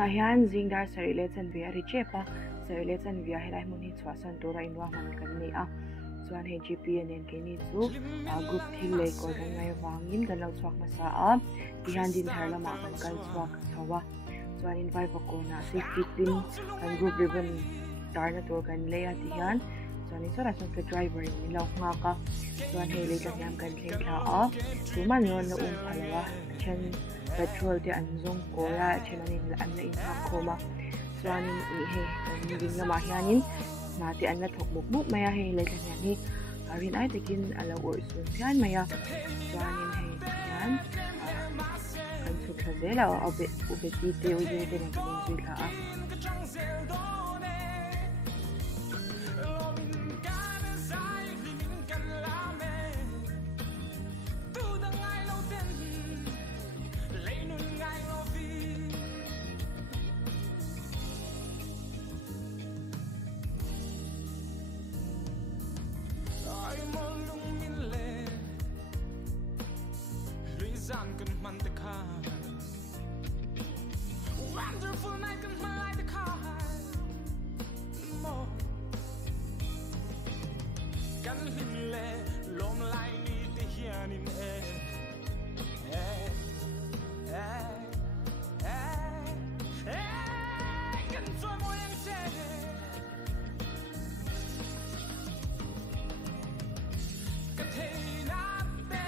tunah hian zingdar sarih le chan ve a ri chepa sarih le chan ve a helai hmun hi chhuah san tura in wang man kan ni a chuan hei GPNN ke ni chu group thil le ko kan ngai wangin kan lo chhuak ma sa a ti han din thar lama kan kal chhuak thawa chuan in vai bakona safety pin kan group ribbon tar na tur kan le a ti hian chuan in sora sang driver ni lo nga ka chuan hei le kan yam kan thleng thla a tu man ron na phalawa chen petrol te an zong kora chen anin an na in ha khoma chuan in I he kan ding lama hianin na te an na thok muk maya hei le kan yani arin ai takin ala or sun hian maya chuan in hei hian kan su thazela obe ti te uje te na kan zui kha a Wonderful night can light the car more kan le lom lai ni te hian in kan so mo yang se ka te na be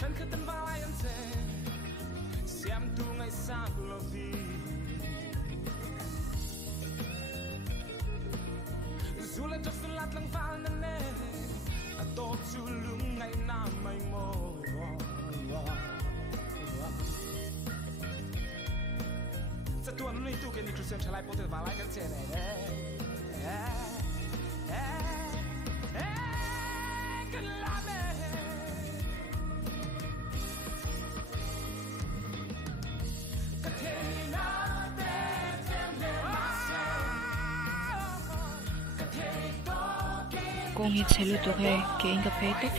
Chân khất tân vai anh sẽ xem tu ngày xa lo vì dù là cho sự lát lăng vào nè nè tốt chu lưng ngày nào mày mò sẽ tuần này tu cái này Christian trở lại bộ vào lại cái xe này đấy cái làm kung hit selu to kay kain ka petek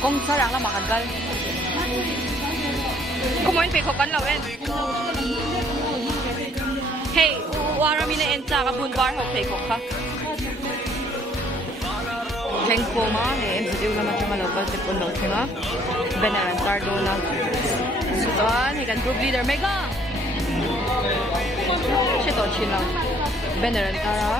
kung sarang lang makagal. Kumain pe ko kan lawen. Hey, wara mi na enta ka bun bar ho pe ko ka. Cheng po ma he em siu na ma chama local te pun lo thenga. Benaran tardo na. Sudan he kan group leader mega. Shito chila. Benaran tara.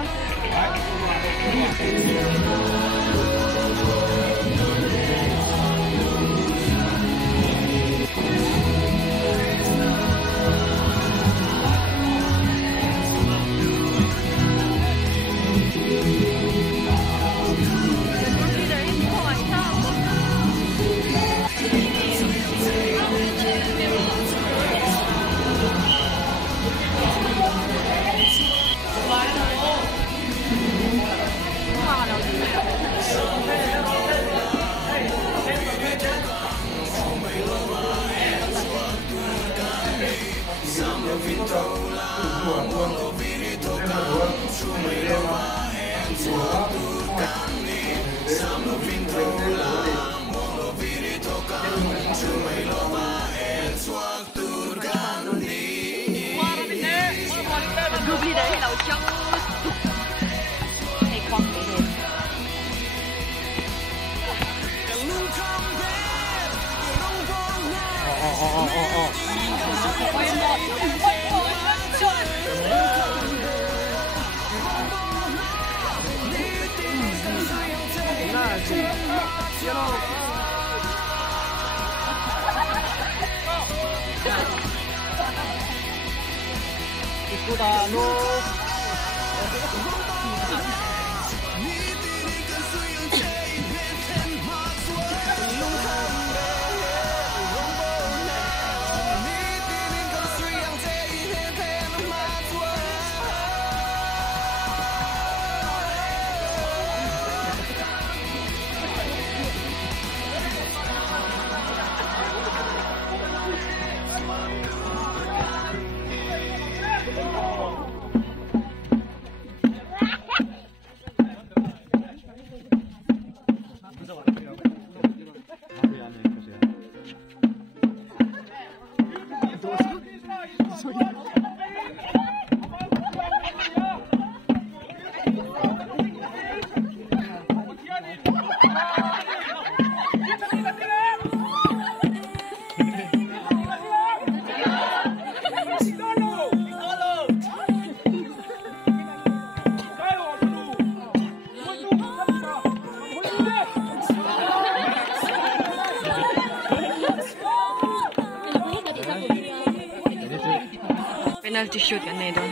penalty shoot kan na doon.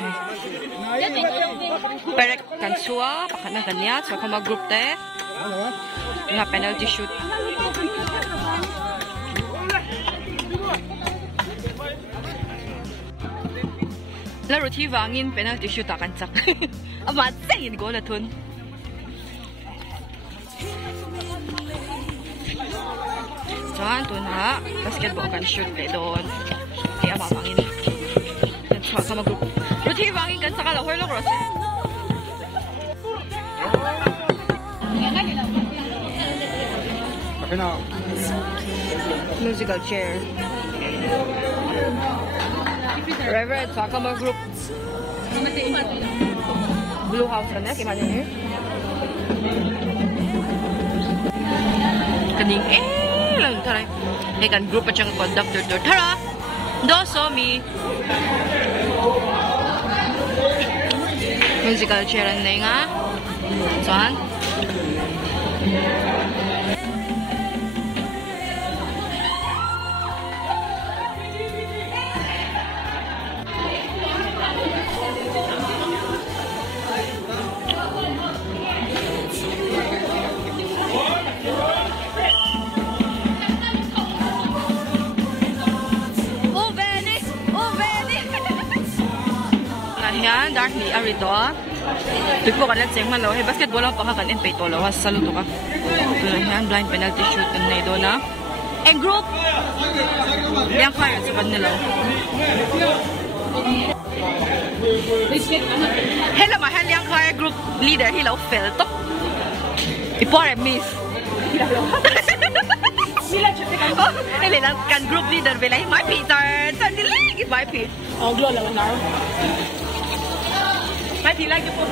Perek kan suwa, pakat na kanya, so kung mag-group te, nga penalty shoot. Laro ti vangin penalty shoot akan sak. Amat sayin goal na tun. Saan tun ha, basketball akan shoot te doon. Kaya mamangin. Sama grup. Ruti vangin kan sakala hoy lo cross. Musical chair. Reverend Sakama group. Blue House kan ya gimana ni? Kening lang taray. Kan group macam conductor tu. Tara. Doso mi. Musical chair na nga. Saan? Yan, darkly arito. Tupo ka lang siyang malo. Hey, basketball lang pa ka kan peto lo. Saluto ka. Tuloy yan, blind penalty shoot kan na ito na. And group. Yang kaya sa kanila. Hello mahal yang kaya group leader. Hilaw fell to. Ipore miss. Hindi lang kan group leader. Bilay, my Peter. Sandilig, my Peter. Oh, glow lang na. May tilag yung po.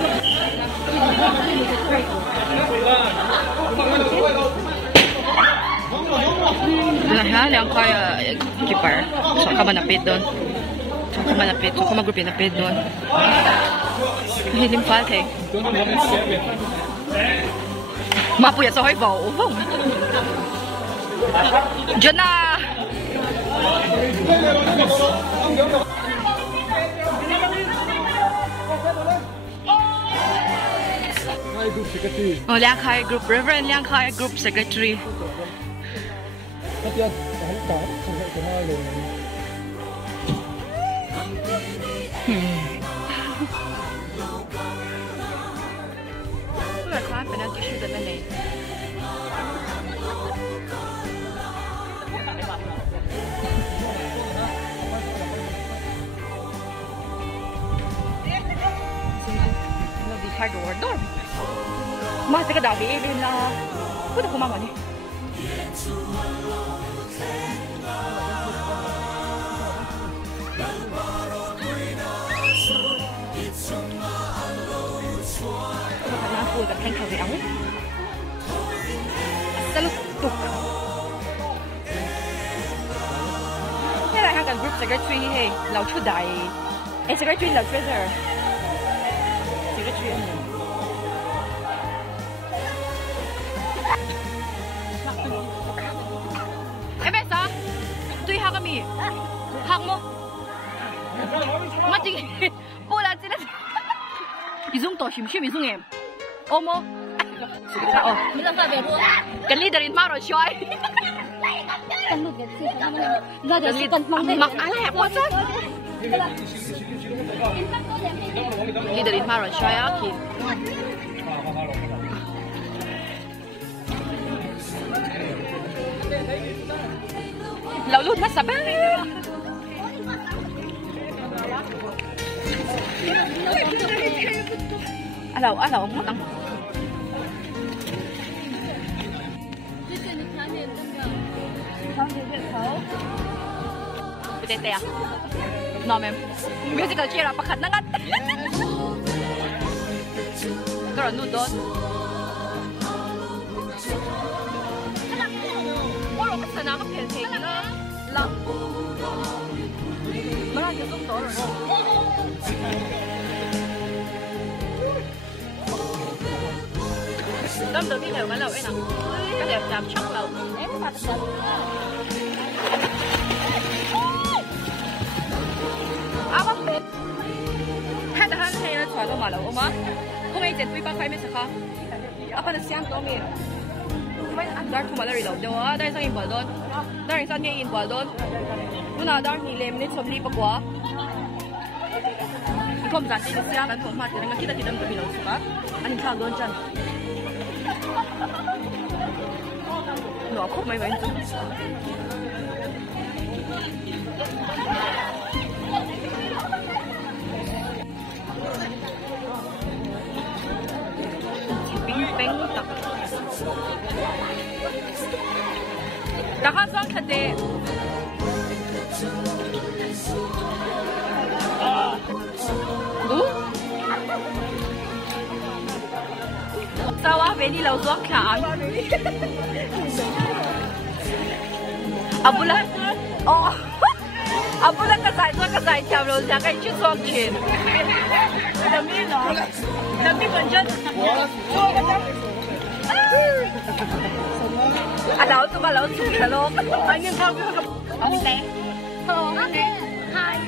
Lahat ang kaya keeper. So ka manapit doon. So ka manapit. So ka mag-group napit doon. Hilim pate. Mapuya sa hoy ba? Uwang. Diyan na! Oh, Liang Kai Group, Reverend Liang Kai Group Secretary. Wala ka, penalty shoot na na eh. Hard door door. Mas ka daw bilin na. Puto ko mama ni. Karena aku udah kan kau bilang. Selalu tuh. group secretary hey lau chu dai secretary lau treasurer secretary bé sao tuy hắc mi hắc mo mà chị bố là chị là 이 정도 심심이 중에 어머 cái leader in maro choi mặc áo hẹp quá chứ leader in maro choi á kì lâu luôn mất sập alo mất ăn tê tê à ngon em musical chair apa khat nangat kalau nudot orang kesana ke phe na la mana je tok tor Tâm tự biết đều cái lẩu ấy nào cái đẹp chạm chắc lẩu em mặt sạch bác hai ta hai nó chọn đâu mà lẩu mà không ai dệt tuy bác phải biết sao không apa nó xiang tao mình mấy anh đang thu mà lấy lẩu đâu á đây sang in bảo đôn đang sang nghe in bảo đôn lúc nào đang nhìn lên nên chụp đi bác quá không dán tin xiang dan thủng mặt thì nó kita tidak lebih lẩu suka anh sao đôn chân nó khúc mấy chút bánh tập đã khăn xong thật đấy đúng sao á về đi lâu xuống khả Abula Abula cái giải chạm rồi ra cái chiếc xoong chuyền đâm đi nó đâm đi phần chân lão tụi bà lão sụp là luôn anh nhưng không ông té hai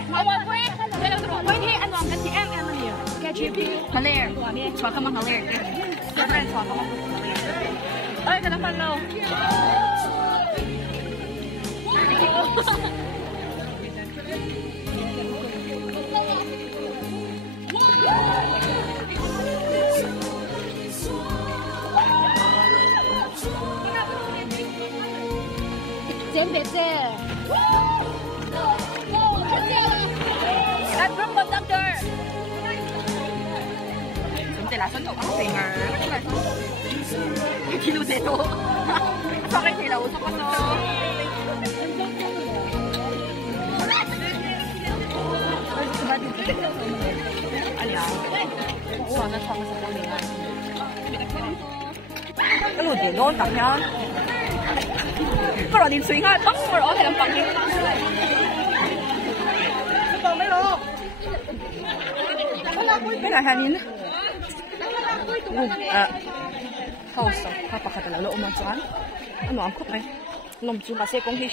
quay thế anh làm cái chị em là nhiều cái chị Hà Lê cho các bạn Hà Lê cái này cho nó ơi cái nó phân lâu Chém biệt chứ anh group conductor chúng ta là sân thượng áo tiền mà cái kilo xe đồ sao cái gì đâu sao có đồ anh à ủa nó xong rồi cái lùi tiền đôn tập nha có rồi điểm suy ngay tóc rồi ở thì làm bằng gì còn mấy lô cái này hàng nhìn hậu sợ, họ bắt đầu lỗ mà chán, anh nói khúc này, nằm chung là xe công ty